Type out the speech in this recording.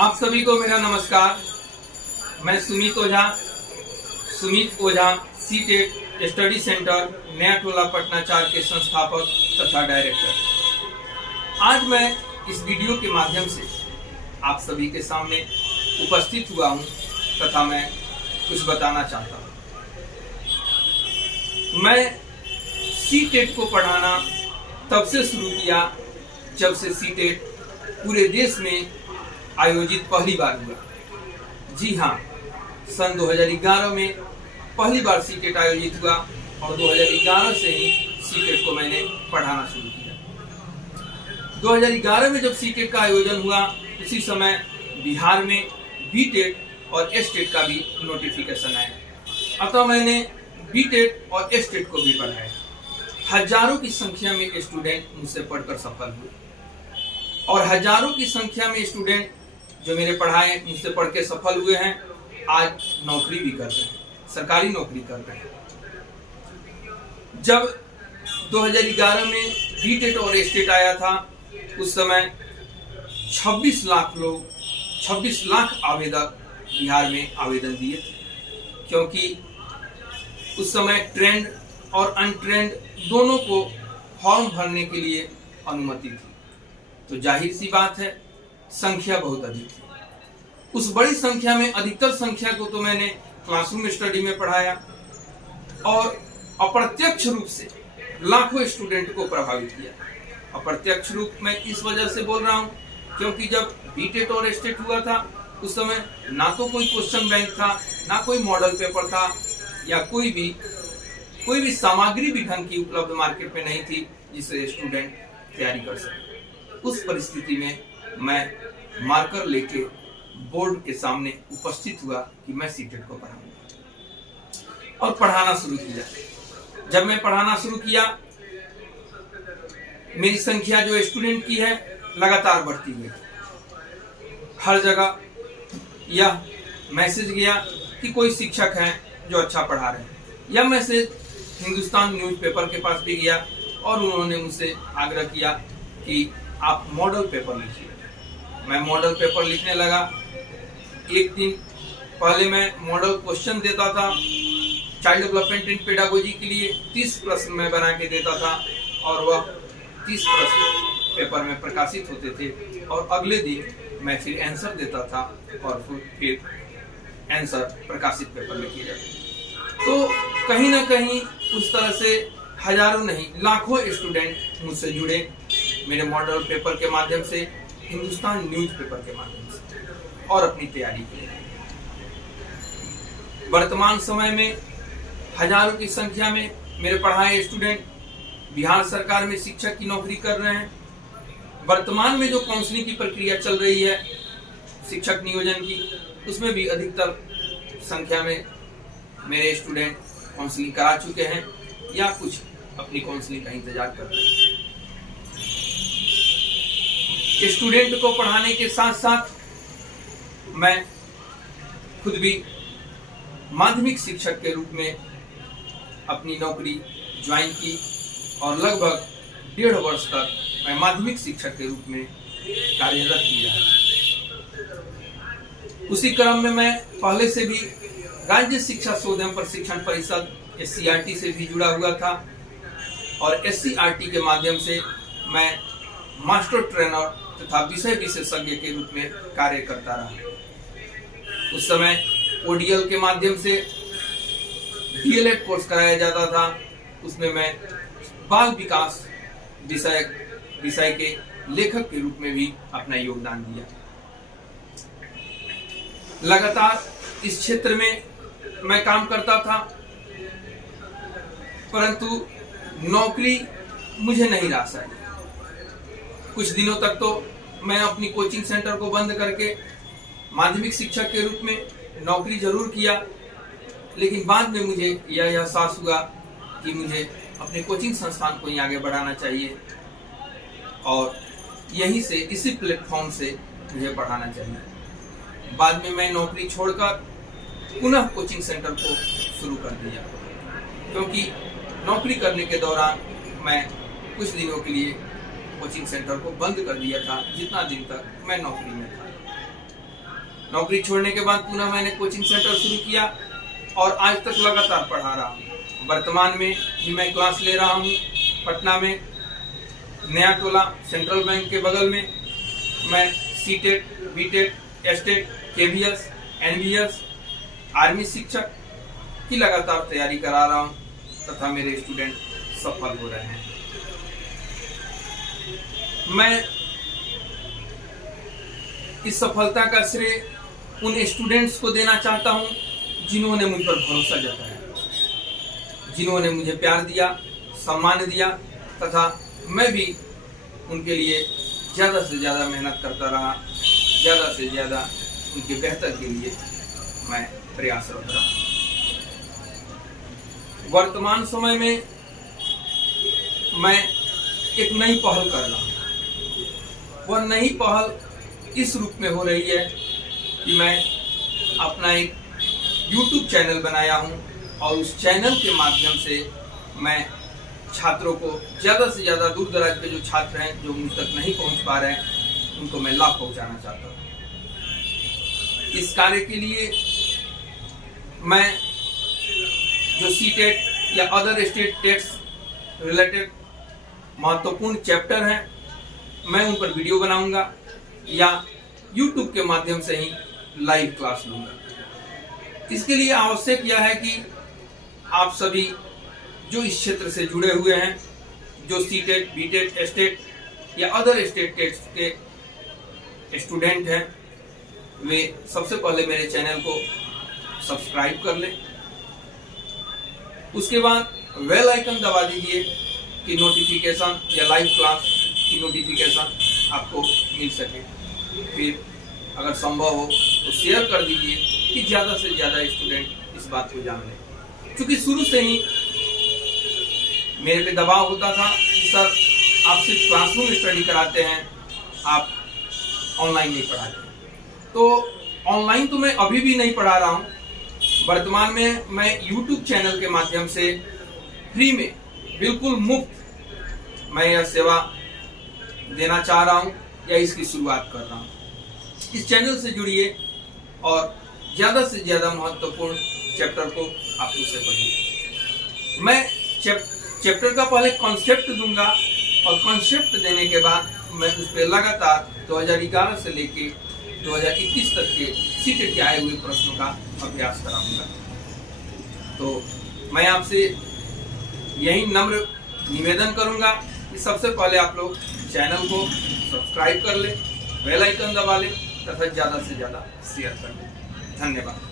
आप सभी को मेरा नमस्कार। मैं सुमित ओझा सीटेट स्टडी सेंटर नया टोला पटना 4 के संस्थापक तथा डायरेक्टर। आज मैं इस वीडियो के माध्यम से आप सभी के सामने उपस्थित हुआ हूं तथा मैं कुछ बताना चाहता हूं। मैं सीटेट को पढ़ाना तब से शुरू किया जब से सीटेट पूरे देश में आयोजित पहली बार हुआ। जी हाँ, सन 2011 में पहली बार सीटेट आयोजित हुआ और 2011 से ही सीटेट को मैंने पढ़ाना शुरू किया। 2011 में जब सीटेट का आयोजन हुआ उसी समय बिहार में बीटेट और एसटेट का भी नोटिफिकेशन आया, अतः मैंने बीटेट और एसटेट को भी पढ़ाया। हजारों की संख्या में स्टूडेंट मुझसे पढ़कर सफल हुए और हजारों की संख्या में स्टूडेंट जो मेरे पढ़ाए मुझसे पढ़ के सफल हुए हैं, आज नौकरी भी कर रहे हैं, सरकारी नौकरी कर रहे हैं। जब 2011 में बीटेट और एसटेट आया था उस समय 26 लाख आवेदक बिहार में आवेदन दिए थे, क्योंकि उस समय ट्रेंड और अनट्रेंड दोनों को फॉर्म भरने के लिए अनुमति थी। तो जाहिर सी बात है संख्या बहुत अधिक थी। उस बड़ी संख्या में अधिकतर संख्या को तो मैंने क्लासरूम स्टडी में पढ़ाया और अप्रत्यक्ष रूप से लाखों स्टूडेंट को प्रभावित किया। अप्रत्यक्ष रूप में इस वजह से बोल रहा हूँ क्योंकि जब बीटेट और एसटेट हुआ था उस समय ना तो कोई क्वेश्चन बैंक था, ना कोई मॉडल पेपर था, या कोई भी सामग्री भी ढंग की उपलब्ध मार्केट में नहीं थी जिससे स्टूडेंट तैयारी कर सके। उस परिस्थिति में मैं मार्कर लेके बोर्ड के सामने उपस्थित हुआ कि मैं सीटेट को पढ़ाऊंगा और पढ़ाना शुरू किया। जब मैं पढ़ाना शुरू किया मेरी संख्या जो स्टूडेंट की है लगातार बढ़ती गई। हर जगह यह मैसेज गया कि कोई शिक्षक हैं जो अच्छा पढ़ा रहे हैं। यह मैसेज हिंदुस्तान न्यूज़पेपर के पास भी गया और उन्होंने मुझसे आग्रह किया कि आप मॉडल पेपर लिखिए। मैं मॉडल पेपर लिखने लगा। एक दिन पहले मैं मॉडल क्वेश्चन देता था चाइल्ड डेवलपमेंट एंड पेडागोजी के लिए, 30 प्रश्न मैं बना के देता था और वह 30 प्रश्न पेपर में प्रकाशित होते थे और अगले दिन मैं फिर आंसर देता था और फिर आंसर प्रकाशित पेपर में किया जाता। तो कहीं ना कहीं उस तरह से हजारों नहीं लाखों स्टूडेंट मुझसे जुड़े मेरे मॉडल पेपर के माध्यम से, हिंदुस्तान न्यूज़पेपर के माध्यम से, और अपनी तैयारी की। वर्तमान समय में हजारों की संख्या में मेरे पढ़ाए स्टूडेंट बिहार सरकार में शिक्षक की नौकरी कर रहे हैं। वर्तमान में जो काउंसलिंग की प्रक्रिया चल रही है शिक्षक नियोजन की, उसमें भी अधिकतर संख्या में मेरे स्टूडेंट काउंसलिंग करा चुके हैं या कुछ अपनी काउंसलिंग का इंतजार कर रहे हैं। स्टूडेंट को पढ़ाने के साथ साथ मैं खुद भी माध्यमिक शिक्षक के रूप में अपनी नौकरी ज्वाइन की और लगभग 1.5 वर्ष तक मैं माध्यमिक शिक्षक के रूप में कार्यरत किया। उसी क्रम में मैं पहले से भी राज्य शिक्षा शोध एवं प्रशिक्षण परिषद SCRT से भी जुड़ा हुआ था और SCRT के माध्यम से मैं मास्टर ट्रेनर तथा विषय विशेषज्ञ के रूप में कार्य करता रहा। उस समय ODL के माध्यम से DLED कोर्स कराया जाता था, उसमें मैं बाल विकास विषय के लेखक के रूप में भी अपना योगदान दिया। लगातार इस क्षेत्र में मैं काम करता था, परंतु नौकरी मुझे नहीं रास आई। कुछ दिनों तक तो मैं अपनी कोचिंग सेंटर को बंद करके माध्यमिक शिक्षक के रूप में नौकरी जरूर किया, लेकिन बाद में मुझे यह एहसास हुआ कि मुझे अपने कोचिंग संस्थान को ही आगे बढ़ाना चाहिए और यहीं से इसी प्लेटफॉर्म से मुझे पढ़ाना चाहिए। बाद में मैं नौकरी छोड़कर पुनः कोचिंग सेंटर को शुरू कर दिया, क्योंकि नौकरी करने के दौरान मैं कुछ दिनों के लिए कोचिंग सेंटर को बंद कर दिया था जितना दिन तक मैं नौकरी में था। नौकरी छोड़ने के बाद पुनः मैंने कोचिंग सेंटर शुरू किया और आज तक लगातार पढ़ा रहा हूँ। वर्तमान में भी मैं क्लास ले रहा हूँ पटना में, नया टोला सेंट्रल बैंक के बगल में। मैं CTET, बीटेट, estate, KVS, NVS, army शिक्षक की लगातार तैयारी करा रहा हूँ तथा मेरे स्टूडेंट सफल हो रहे हैं। मैं इस सफलता का श्रेय उन स्टूडेंट्स को देना चाहता हूं जिन्होंने मुझ पर भरोसा जताया, जिन्होंने मुझे प्यार दिया, सम्मान दिया तथा मैं भी उनके लिए ज़्यादा से ज़्यादा मेहनत करता रहा, ज़्यादा से ज़्यादा उनके बेहतर के लिए मैं प्रयासरत रहा। वर्तमान समय में मैं एक नई पहल कर रहा हूँ। वह नई पहल इस रूप में हो रही है कि मैं अपना एक YouTube चैनल बनाया हूँ और उस चैनल के माध्यम से मैं छात्रों को ज़्यादा से ज़्यादा, दूर दराज के जो छात्र हैं जो मुझ तक नहीं पहुँच पा रहे हैं, उनको मैं लाभ पहुँचाना चाहता हूँ। इस कार्य के लिए मैं जो सीटेट या अदर स्टेट टेस्ट रिलेटेड महत्वपूर्ण चैप्टर हैं, मैं उन पर वीडियो बनाऊंगा या YouTube के माध्यम से ही लाइव क्लास लूंगा। इसके लिए आवश्यक यह है कि आप सभी जो इस क्षेत्र से जुड़े हुए हैं, जो सीटेट, बीटेट, एस्टेट या अदर स्टेट टेस्ट के स्टूडेंट हैं, वे सबसे पहले मेरे चैनल को सब्सक्राइब कर लें। उसके बाद बेल आइकन दबा दीजिए कि नोटिफिकेशन या लाइव क्लास की नोटिफिकेशन आपको मिल सके। फिर अगर संभव हो तो शेयर कर दीजिए कि ज़्यादा से ज़्यादा स्टूडेंट इस बात को जान लें। क्योंकि शुरू से ही मेरे पे दबाव होता था कि सर आप सिर्फ क्लासरूम स्टडी कराते हैं, आप ऑनलाइन नहीं पढ़ाते। तो ऑनलाइन तो मैं अभी भी नहीं पढ़ा रहा हूँ। वर्तमान में मैं YouTube चैनल के माध्यम से फ्री में, बिल्कुल मुफ्त मैं यह सेवा देना चाह रहा हूँ या इसकी शुरुआत कर रहा हूँ। इस चैनल से जुड़िए और ज़्यादा से ज़्यादा महत्वपूर्ण चैप्टर को आप मुझसे पढ़िए। मैं चैप्टर का पहले कॉन्सेप्ट दूंगा और कॉन्सेप्ट देने के बाद मैं उस पर लगातार 2011 से लेके 2021 तक के सीटेट के आए हुए प्रश्नों का अभ्यास कराऊंगा। तो मैं आपसे यही नम्र निवेदन करूंगा कि सबसे पहले आप लोग चैनल को सब्सक्राइब कर लें, बेल आइकन दबा लें तथा ज़्यादा से ज़्यादा शेयर कर लें। धन्यवाद।